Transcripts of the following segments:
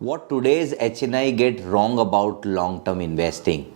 What today's HNI get wrong about long-term investing?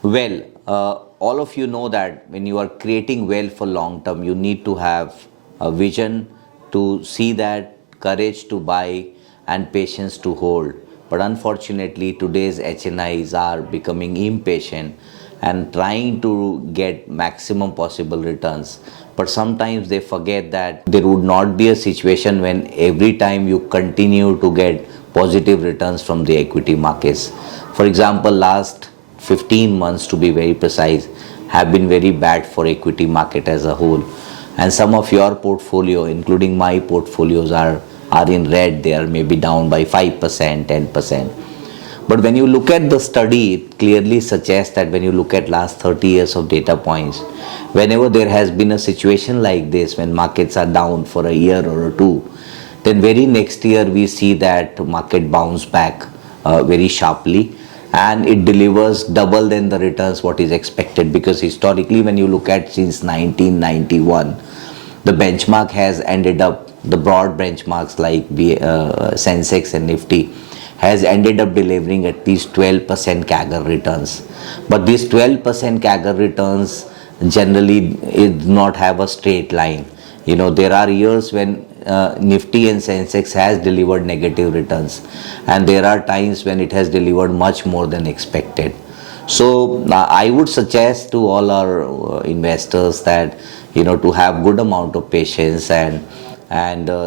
Well, all of you know that when you are creating wealth for long-term, you need to have a vision to see that, courage to buy, and patience to hold. But unfortunately, today's HNIs are becoming impatient and trying to get maximum possible returns. But sometimes they forget that there would not be a situation when every time you continue to get positive returns from the equity markets. For example, last 15 months to be very precise have been very bad for equity market as a whole, and some of your portfolio including my portfolios are in red. They are maybe down by 5%, 10%. But when you look at the study, it clearly suggests that when you look at last 30 years of data points, whenever there has been a situation like this, when markets are down for a year or two, then very next year we see that market bounce back very sharply, and it delivers double than the returns what is expected. Because historically, when you look at since 1991, the benchmark has ended up, the broad benchmarks like Sensex and Nifty has ended up delivering at least 12% CAGR returns. But these 12% CAGR returns generally do not have a straight line. You know, there are years when Nifty and Sensex has delivered negative returns, and there are times when it has delivered much more than expected. So I would suggest to all our investors that, you know, to have good amount of patience and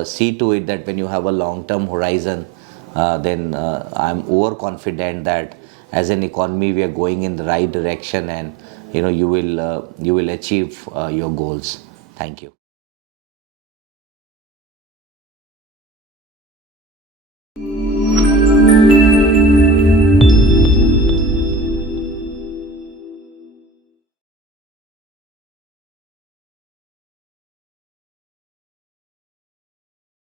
see to it that when you have a long-term horizon, then I'm overconfident that as an economy we are going in the right direction, and you know you will achieve your goals. Thank you.